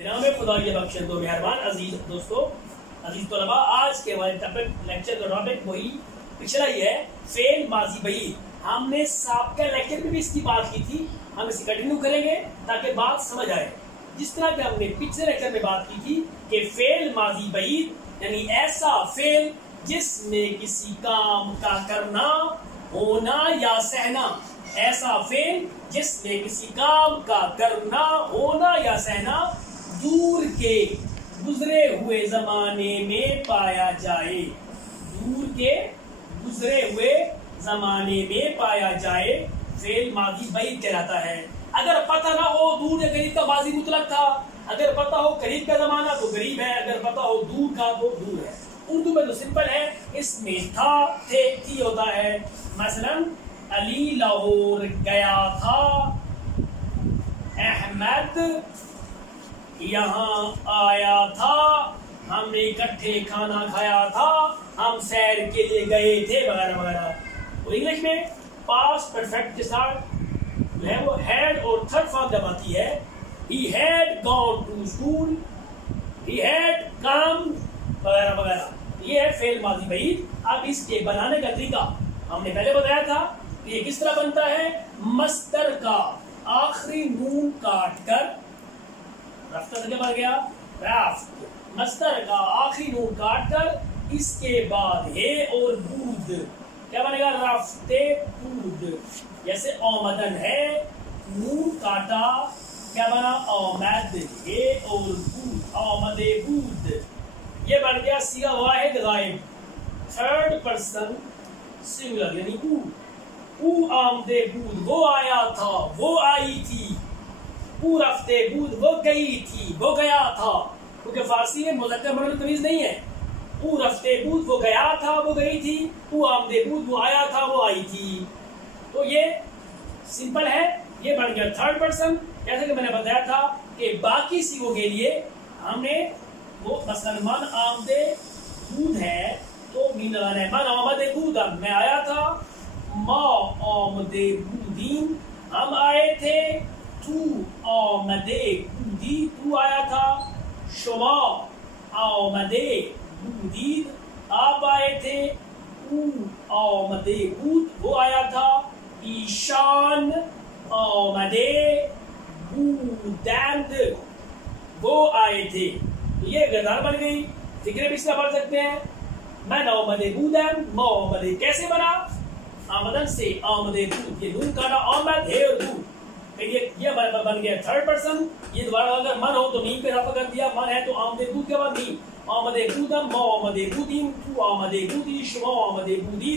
मेरा नाम है खुदा के बख्शे दो मेहरबान अजीज दोस्तों, अजीज तलबा। आज के हमारे टॉपिक लेक्चर का टॉपिक वही पिछला ही है, फेल माजी बई। हमने साबका लेक्चर में भी इसकी बात की थी, हम इसे कंटिन्यू करेंगे ताकि बात समझ आए। जिस तरह के हमने पिछले लेक्चर में बात की थी कि फेल माजी बई यानी ऐसा फेल जिसमें किसी काम का करना, होना या सहना। ऐसा फेल जिसमें किसी काम का करना, होना या सहना दूर के गुजरे हुए जमाने में पाया जाए। दूर के गुजरे हुए जमाने में पाया जाए फेल माजी बई कहलाता है। अगर पता ना हो दूर या करीब का माजी मुतलक था, अगर पता हो करीब का जमाना तो करीब है, अगर पता हो दूर का तो दूर है। उर्दू में तो सिंपल है, इसमें था थे थी होता है। मसलन अली लाहौर गया था, अहमद यहाँ आया था, हमने इकट्ठे खाना खाया था, हम सैर के लिए गए थे वगैरह वगैरह। तो इंग्लिश में पास्ट परफेक्ट के साथ जो है वो हैड और थर्ड फॉर्म जब आती है, he had gone to school, he had come वगैरह वगैरह। ये है फेल माजी बई। अब इसके बनाने का तरीका हमने पहले बताया था कि ये किस तरह बनता है। मस्तर का आखिरी नून काट कर रफ्ता क्या बन गया, राफ्त। मस्तर का आखिरी नून काट कर इसके बाद हे और बूद क्या बनेगा, राफ्ते बूद। जैसे औमदन है, नून काटा क्या बना, औमद, हे और बूद, औमदे बूद। ये बन गया सीगा वाहिद गायब, थर्ड पर्सन सिंगुलर यानी ऊ आमदे बूद, वो आया था, वो आई थी। ऊ रफ्ते बूद, वो गई थी, वो गया था। क्योंकि फारसी में मुज़क्कर मुअन्नस तमीज नहीं है। ऊ रफ्ते बूद, वो गया था, वो गई थी। ऊ आमदे बूद, वो आया था, वो आई थी। तो ये सिंपल है, ये बन गया थर्ड पर्सन। जैसे कि मैंने बताया था कि बाकी सीगों के लिए हमने वो मसलन मन आमदे बूद है तो मीन लगाना है, मन आमदे बूदन मैं आया था, मा आमदे बूदीन हम आए थे, तू आमदे बूदी तू आया था, शुमा आमदे बूदीद आप आए थे, ऊ आमदे बूद वो आया था, ईशान आमदे बूदंद वो आए थे। तो ये गदार बन गई। फिक्रे भी इसका पढ़ सकते हैं। मैं आमदे बूदन, आमदे कैसे बना, आमदन से आमदे बूद, ये नून काटा आमद है और बूद। ये बन गया थर्ड पर्सन। ये दोबारा अगर मन हो तो मीम पे रफा कर दिया, मन है तो आमदे बूद के बाद मीम, आमदे बूदन, आमदे बूदीन, तू आमदे बूदी, शुमा आमदे बूदी,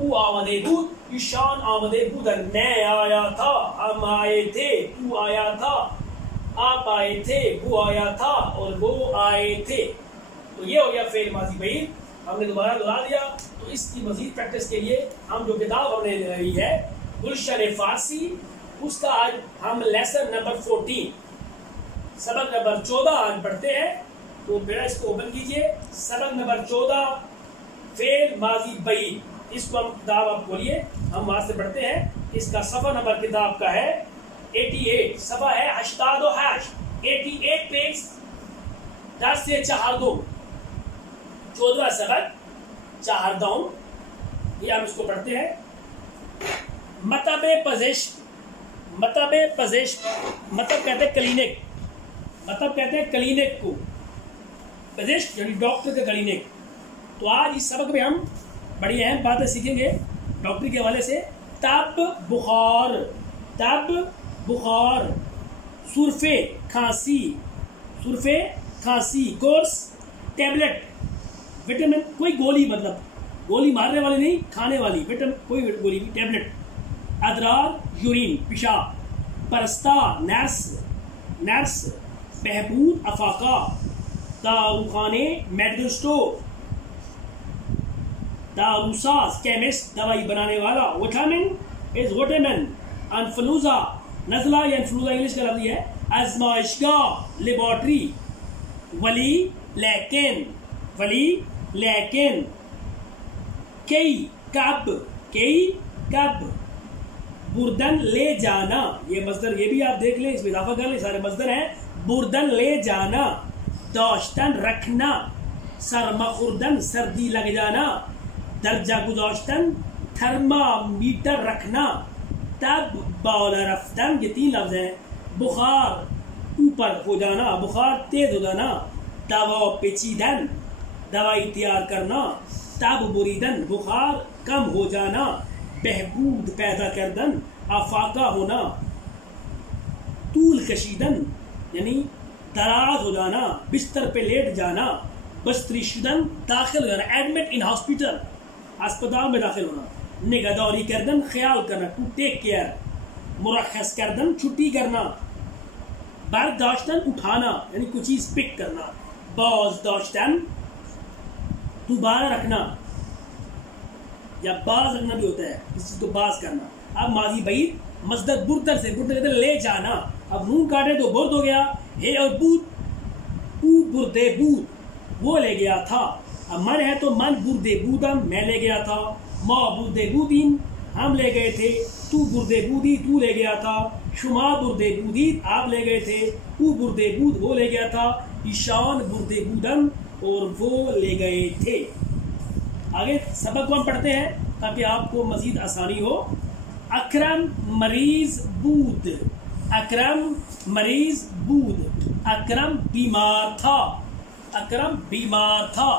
ऊ आमदे बूद, ईशान आमदे बूदन मैं आया था, हम आए थे, तू आया था, आप आए थे, वो आया था और वो आए थे। तो ये हो गया फेल माजी बई। हमने दोबारा दोहरा दिया। तो इसकी मजीद प्रैक्टिस के लिए हम जो किताब हमने ली है गुलशन फारसी, उसका आज हम लेसन नंबर 14 सबक नंबर 14 आज पढ़ते हैं। तो मेरा इसको ओपन कीजिए, सबक नंबर 14 फेल माजी बई। इसको हम किताब आप खोलिए, हम वहां से पढ़ते हैं। इसका सफा नंबर किताब का है 88, सफा है 88 पेज 10 से 4 दो 14 सबक 4 दाउन। ये हम इसको पढ़ते हैं। मतबे पजेश, मतबे पजेश मतलब कहते हैं क्लिनिक, मतलब कहते हैं क्लिनिक को, पजेश यानी डॉक्टर का क्लिनिक। तो आज इस सबक में हम बड़ी अहम बातें सीखेंगे डॉक्टरी के हवाले से। तब बुखार, तब बुखार, सुरफे खांसी, सुरफे खांसी, कोर्स टैबलेट विटामिन, कोई गोली मतलब गोली मारने वाली नहीं, खाने वाली विटामिन कोई गोली नहीं, टैबलेट। अदरार यूरिन पेशाब, परस्ता नर्स, नर्स बहबूद अफाका, दारूखाने मेडिकल स्टोर, दारूसाज केमिस्ट दवाई बनाने वाला, विटामिन इज विटामिन, अनफ्लूजा नजला या इन्फ्लुएंजा इंग्लिश का लफ्ज़ है, आजमाइशगाह लेबोरेटरी, वली लेकिन, वली लेकिन, कई कब, कई कब, बुर्दन ले जाना, ये मजदर, ये भी आप देख लें, इसमें इजाफा कर लें, सारे मजदर हैं। बुर्दन ले जाना, दाश्तन रखना, सरमखुर्दन सर्दी लग जाना, दर्जा गुजाश्तन थर्मामीटर रखना, तब बाला रफ्तन, ये 3 लफ्ज हैं, बुखार ऊपर हो जाना, बुखार तेज हो जाना, दवा पेचीदन दवाई तैयार करना, तब बुरीदन बुखार कम हो जाना, बहबूद पैदा करदन अफाका होना, तूल कशीदन यानी दराज हो जाना, बिस्तर पे लेट जाना, बस्तरी शुदन दाखिल हो जाना, एडमिट इन हॉस्पिटल अस्पताल में दाखिल होना, निगहदारी करदन ख्याल करना, टू टेक केयर, मुरखस करदन छुट्टी करना, बर्दाश्तन उठाना यानी कुछ चीज पिक करना, बाज़दाश्तन दोबारा रखना या बाज रखना भी होता है, किसी चीज को बाज करना। अब माजी बईद मजदर बुर्दर से, बुर्दर कहते ले जाना, अब नून काटे तो बुर्द हो गया, हे और बूद ऊ बुर्दे बूद वो ले गया था, अब मन है तो मन बुर्दे बूदम मैं ले गया था, माँ बुर्दे बूदीन हम ले गए थे, तू बुर्दे बूदी तू ले गया था, शुमा बुर्दे बूदी आप ले गए थे, ऊ बुर्दे बूद वो ले गया था, ईशान बुर्दे बूदम और वो ले गए थे। आगे सबक को हम पढ़ते हैं ताकि आपको मजीद आसानी हो। अकरम मरीज बूद, अकरम मरीज बूद, अकरम बीमार था, अकरम बीमार था,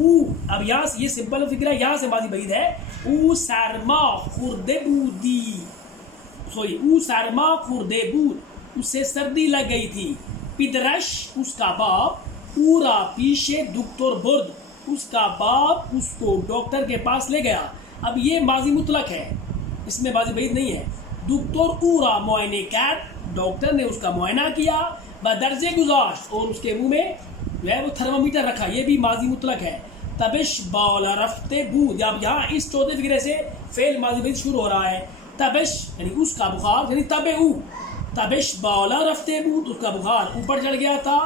ऊ अब यहाँ से ये सिंपल फिक्र है, यहाँ से माजी बईद है, ऊ सरमा खुर्दे बूदी, सॉरी ऊ सरमा खुर्दे बूद, उसे सर्दी लग गई थी, पिदरश उसका बाप, पूरा पीछे दुक्तोर बुर्द उसका बाप उसको डॉक्टर के पास ले गया। अब ये माजी मुतलक है, इसमें माजी बईद नहीं है। दुक्तोर पूरा मुआयने कर, डॉक्टर ने उसका मुआयना किया, बदर्जे गुजाश्त और उसके मुंह में जो है वो थर्मामीटर रखा, ये भी माजी मुतलक है। तबिश बाला रफ्ते बूद, अब यहाँ इस चौथे फिक्रे से फेल माजी बईद शुरू हो रहा है। तबिश यानी उसका बुखार, यानी तबे ऊ, तबिश बाला रफ्ते बूद उसका बुखार ऊपर चढ़ गया था,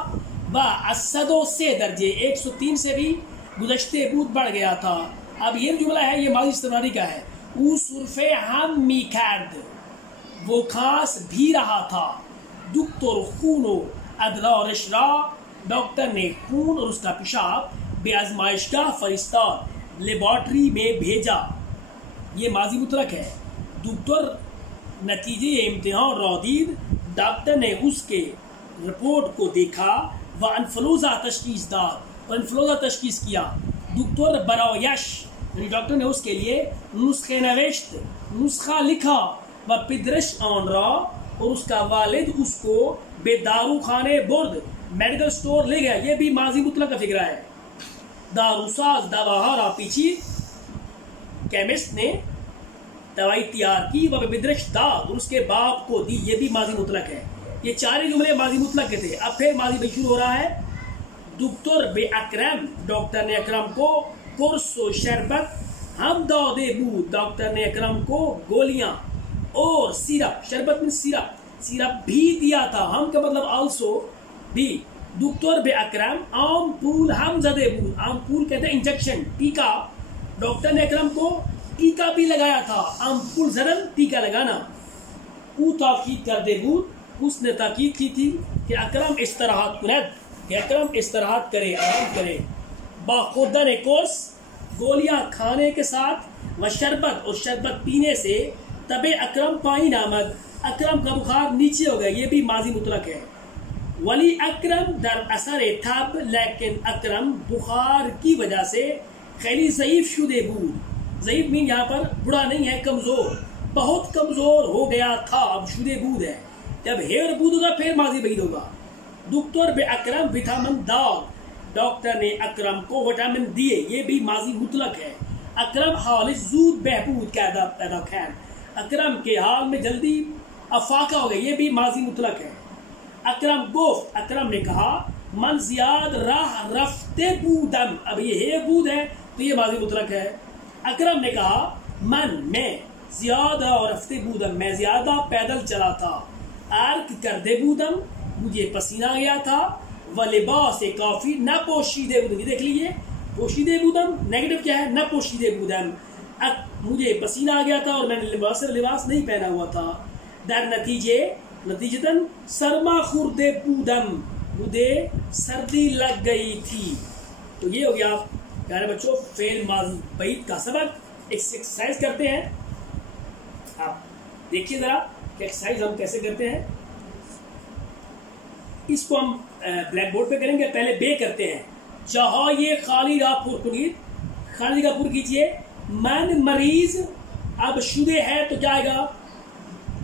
वह असदों से दर्जे 103 से भी गुज़श्ते बूद बढ़ गया था। अब ये जुमला है, ये माजी इस्तेमाली का है। ऊ सुरफे हम मीखैद वो खांस भी रहा था, दुक्तोर खूनो अदरा और इशरा डॉक्टर ने खून और उसका पेशाब बेआजमाइशगाह फरिश्ता लेबॉर्ट्री में भेजा, ये माजी मुतलक है। दुक्तोर नतीजे इम्तिहान रौदीद डॉक्टर ने उसके रिपोर्ट को देखा, व अनफलूजा तशखीस दार, अनफलूजा तशखीस किया। दुक्तोर बरायश डॉक्टर ने उसके लिए नुस्खे नवेश्त नुस्खा लिखा, व पिदरश आनरा और उसका वालिद उसको बेदारू खाने बुर्द मेडिकल स्टोर ले गया, ये भी माजी मुतलक का फिक्रा है। दारूसाज दवाहारा पीछी केमिस्ट ने दवाई तैयार की, वह बिदरश दा और उसके बाप को दी, ये भी माजी मुतलक है। ये 4 जुमले माजी मुतलक के थे। अब फिर माजी बे शुरू हो रहा है। दुक्तोर बे अकरम डॉक्टर ने अकरम को कुर्सो शरबत हम दौदे बूद, डॉक्टर ने अकरम को गोलियां और सिरप, शरबत में सिरप, सिरप भी दिया था। हम का मतलब आल्सो भी। दुक्तोर बे अकरम आम पूल हम जदे बूद, आम पूल कहते हैं इंजेक्शन, टीका, डॉक्टर ने अकरम को टीका भी लगाया था। आम पूल जरन टीका लगाना। ऊ ताकीद कर दे बूद, उसने ताकीद की थी कि अकरम इस्तराहत कुनद, कि अकरम इस्तराहत करे, आराम करे। बाखुदन कोर्स गोलियां खाने के साथ व शरबत और शरबत पीने से तबे अकरम पानी नामद, अकरम का बुखार नीचे हो गया, ये भी माजी मुतलक है। वली अकरम दर असर थब, लेकिन अकरम बुखार की वजह से खैली ज़ईफ शुदे बूद, ज़ईफ मीन यहाँ पर बुरा नहीं है, कमज़ोर, बहुत कमज़ोर हो गया था, अब शुदे बूद है। जब हेर बूद होगा फिर माजी बईद होगा। दुक्तोर बे अकरम विटामिन दाग, डॉक्टर ने अकरम को विटामिन दिए, ये भी माजी मुतलक है। अकरम हालिस जूद बहबूद पैदा खैर, अकरम के हाल में जल्दी अफाका हो गया, ये भी माजी मुतलक है। अकरम गोफ्त, अकरम ने कहा, मन जियाद राह रफ्ते बूदम, अब ये है बूद है तो ये माजी मुतलक है। अकरम ने कहा, मन में ज्यादा और रफ्ते बूदम, मैं ज्यादा पैदल चला था। आर्क कर दे बूदम, मुझे पसीना आ गया था। व लिबास काफी न पोशीदे बूदम, देख लीजिए पोशीदे बूदम नेगेटिव क्या है, न पोशीदे बूदम, मुझे पसीना आ गया था और मैंने लिबास नहीं पहना हुआ था। दर नतीजे नतीजतन सरमा खुर्दे पूदम, मुझे सर्दी लग गई थी। तो ये हो गया प्यारे बच्चों फेल माज़ी बईद का सबक। एक्सरसाइज करते हैं, आप देखिए जरा कि एक्सरसाइज हम कैसे करते हैं। इसको हम ब्लैक बोर्ड पे करेंगे। पहले बे करते हैं। जहाँ ये खाली राह पुर पुनीत, खाली का पुर कीजिए। मन मरीज, अब शुदे है तो क्या आएगा,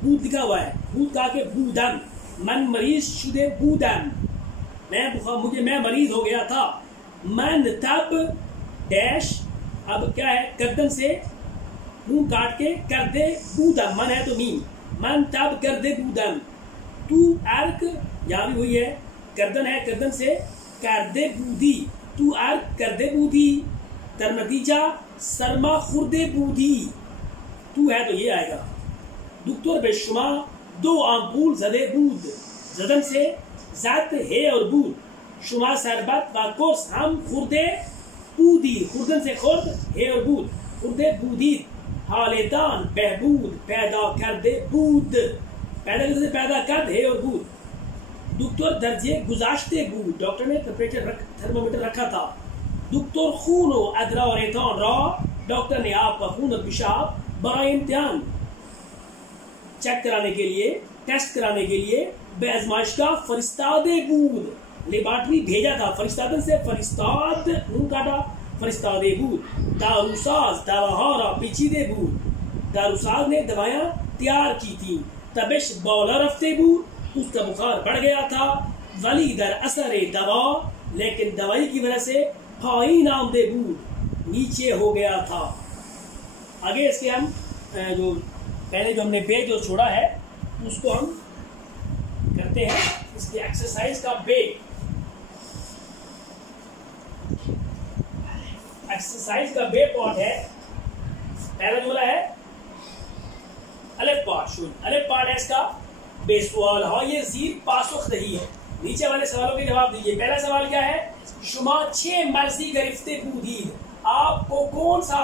बूद लिखा हुआ है, बूद कहा के बूदन, मन मरीज शुदे बूदन, मैं मरीज हो गया था। मन तब डैश, अब क्या है गर्दन से मुंह काट के कर दे बूदम, मन है तो मीम, मन तब कर दे बूदम। तू अर्क, यहाँ भी वही है, गर्दन है, गर्दन से कर दे बूदी, तू अर्क कर दे बूदी। तर नतीजा सरमा खुर्दे बूदी, तू है तो ये आएगा। दुक्तोर बेशुमा दो आमपूल जदे बूद, जदन से जात है और बूद, शुमा सरबत व कोर्स हम खुर्दे बूदी, खुर्दन से खुर्द है और बूद, खुर्दे बूदी। हालेदान बहबूद पैदा कर दे बूद, पैदा कर दे और बूद। दुक्तोर दर्जे गुजाश्ते बूद, डॉक्टर ने थर्मामीटर रखा था। दुक्तोर खून अदरा और एतान रा, डॉक्टर ने आपका खून और पेशाब बड़ा इम्तिहान चेक कराने के लिए, टेस्ट कराने के लिए बेआजमाइश का फरिस्तादे बूद, लेबॉर्टरी भेजा था। फरिस्तादन से फरिस्ताद नून काटा, फरिस्तादे बूद। दारूसाज दवाहारा पेचीदे बूद, दारूसाज ने दवायां तैयार की थी। तबिश बौला रफ्ते बूद, उसका बुखार बढ़ गया था। वली दर असर दवा, लेकिन दवाई की वजह से फाई नाम दे बूद, नीचे हो गया था। आगे इसके हम जो पहले जो हमने बे जो छोड़ा है उसको हम करते हैं। इसकी एक्सरसाइज का बे, एक्सरसाइज का बे पार्ट है। पहला जुमला है अलफ पार्ट शुन, अलफ पार्ट है इसका बेसवाल। हाँ ये जीर पासुख नहीं है। नीचे वाले सवालों के जवाब दीजिए। पहला सवाल क्या है, शुमा 6 मर्जी गरिफ्ते बूदीद, आपको कौन सा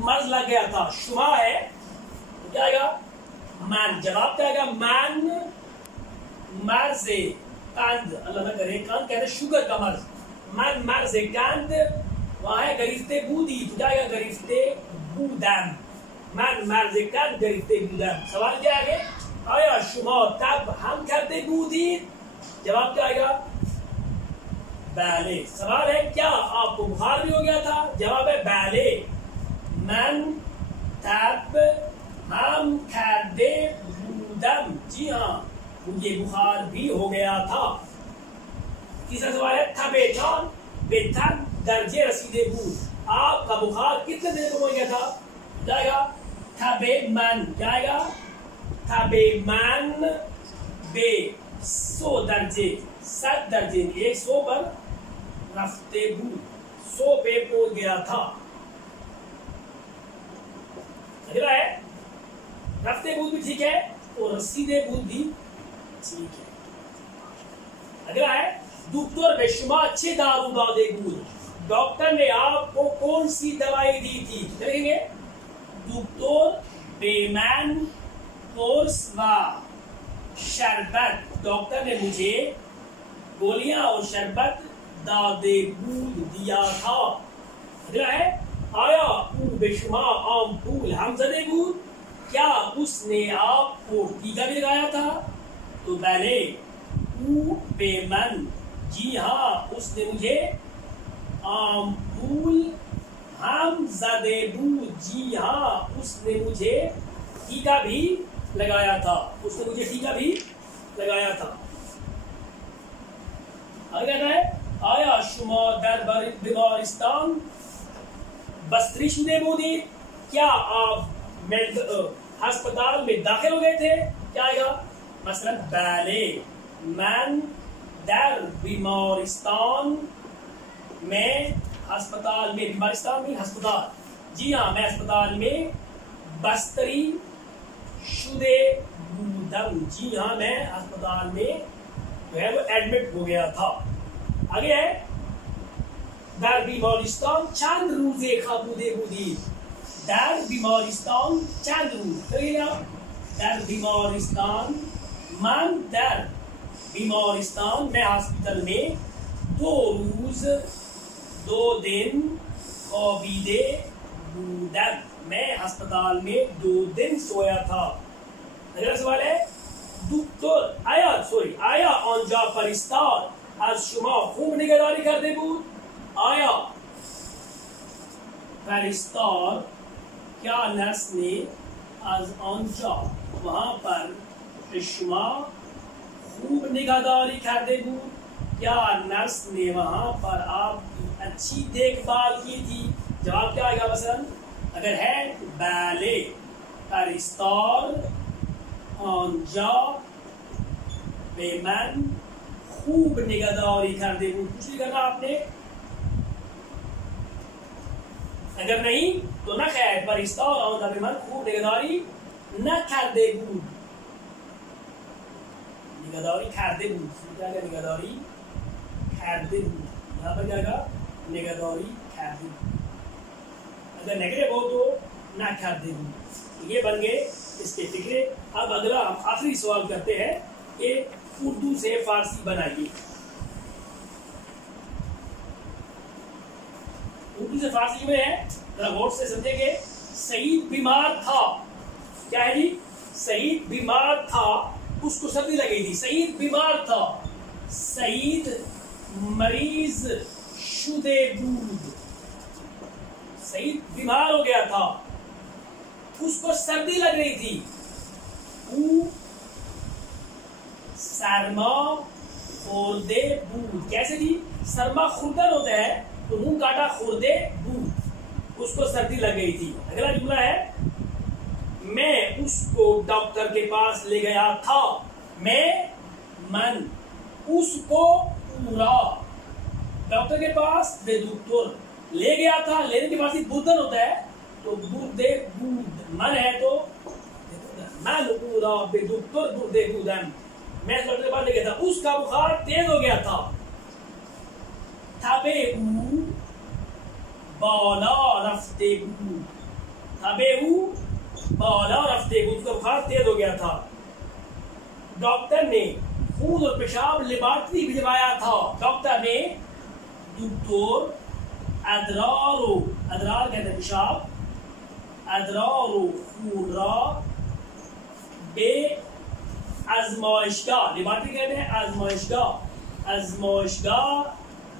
मर्ज लग गया था। शुमा है तो क्या आएगा, मैन, जवाब क्या आएगा, मैन मर्जे कंद, अल्लाह ना करे कंद कहते शुगर का मर्ज, मैन मर्जे कंद, वहां है गरिफ्ते बूदी, तो क्या आएगा गरिफ्ते बूदम, मैन मर्जे कंद गरिफ्ते बूदम। सवाल क्या आगे, आया शुमा तब हम करते बूदी, जवाब क्या आएगा बैले। सवाल है क्या आपको बुखार भी हो गया था, जवाब है बैले। मन तब हम करते बूदम, जी हाँ मुझे बुखार भी हो गया था। तीसरा सवाल है थबेचान बेथन दर्जे रसीदे बूद, आपका बुखार कितने दिन को हो गया था, जाएगा थबे मन, जाएगा थबे मन बे 100 दर्जे 7 दर्जे 100 पर रफ्ते बूद, 100 पे पहुंच गया था। अगला है रफ्ते बूद भी ठीक है और रसीदे बूद भी ठीक है। अगला है डॉक्टर बेशुमार अच्छे दारू दादे बूद, डॉक्टर ने आपको कौन सी दवाई दी थी, देखेंगे डॉक्टर बेमैन कोर्स व शरबत, डॉक्टर ने मुझे गोलियां और शरबत दादे बूद दिया था। अगला है आया बेशुमार आम फूल हमजदे बूद, क्या उसने आपको टीका भी लगाया था, तो पहले बेमन, जी हाँ उसने मुझे आम फूल हमजदे बूद, जी हाँ उसने मुझे टीका भी लगाया था, उसने मुझे टीका भी लगाया था। आगे कहता है आया शुमा दर बीमारिस्तान बस्तरी शुदे बूदी, क्या आप अस्पताल में दाखिल हो गए थे, क्या आएगा मसलन बैले। मैन दर बीमारिस्तान में, अस्पताल में, बीमारिस्तान में अस्पताल, जी हाँ मैं अस्पताल में बस्तरी शुदे बूदम, जी हाँ मैं अस्पताल में जो है वो एडमिट हो गया था। आगे है दर बीमारिस्तान चंद रोजे खाबूदे बूदी, दर बीमारिस्तान चंद रोज, दर बीमारिस्तान man der बीमारिस्तान में हॉस्पिटल में 2 रोज 2 दिन कॉबीदे बूदन मैं अस्पताल में 2 दिन सोया था। अगला सवाल है doktor आया ऑनजा परिस्तार आज शुमा खूब निगरानी करते बूद आया परिस्तार क्या नर्स ने आज ऑनजा वहां पर शुमा खूब निगहदारी करते बूद क्या नर्स ने वहां पर आपकी अच्छी देखभाल की थी। जवाब क्या आएगा मसलन अगर है बैले परिस्तार ऑनजा बेमन खूब निगहदारी करते बूद कुछ नहीं करना आपने। अगर नहीं तो न खैर परिस्तार ऑनजा बेमन खूब निगहदारी न करते बूद निगहदारी करते बूद क्या क्या निगहदारी करते बूद यहाँ पर क्या निगहदारी करते बूद। अगर नेगेटिव हो तो ना करते बूद। ये बन गए इसके फिक्रे। अब अगला हम आखिरी सवाल करते हैं कि उर्दू से फारसी बनाइए। उर्दू से फारसी में है जरा गौर से समझेंगे। सईद बीमार था क्या है जी सईद बीमार था उसको सर्दी लगी थी। सईद बीमार था सईद मरीज शुदे बूद सईद बीमार हो गया था उसको सर्दी लग रही थी। सरमा खुर्दे बूद कैसे जी सरमा खुर्दन होता है तो मुंह काटा खुर्दे बूद उसको सर्दी लग गई थी। अगला जुमला है मैं उसको डॉक्टर के पास ले गया था। मैं मन उसको पूरा डॉक्टर के पास बेदुक्तुर ले गया था। लेने के पास ही बुद्धन होता है तो बुद्धे बूद मन है तो मन पूरा बेदुक्तुर बुद्धे बूदन मैं डॉक्टर के पास ले गया था उसका बुखार तेज हो गया था। थबे बाला रफ्ते बूद थबे बाला रफ्ते बूद उसका बुखार तेज हो गया था। डॉक्टर ने खून और पेशाब लेबॉर्टरी भिजवाया था। डॉक्टर ने डॉक्टर अदरारो अदरार कहते हैं पेशाब अदरारो खून रा बे आजमाइशगाह लेबॉर्टरी कहते हैं आजमाइशगाह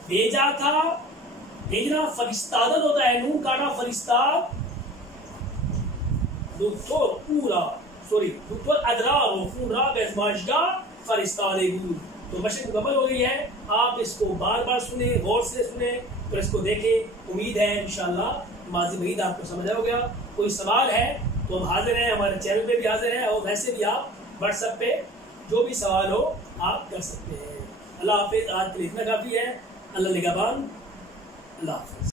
भेजा था। भेजना फरिस्तादन होता है नून काटा फरिस्ताद डॉक्टर पूरा डॉक्टर अदरार खून रा बे आजमाइशगाह फरिस्ताद बूद। तो मशक मुकम्मल हो गई है। आप इसको बार बार सुने गौर से सुने तो इसको देखें। उम्मीद है इंशाअल्लाह माजी महीद आपको समझ हो गया। कोई सवाल है तो हम हाजिर हैं हमारे चैनल पे भी हाजिर हैं और वैसे भी आप व्हाट्सएप पे जो भी सवाल हो आप कर सकते हैं। अल्लाह हाफिज। आज के लिए इतना काफ़ी है। अल्लाह निगहबान। अल्लाह हाफिज।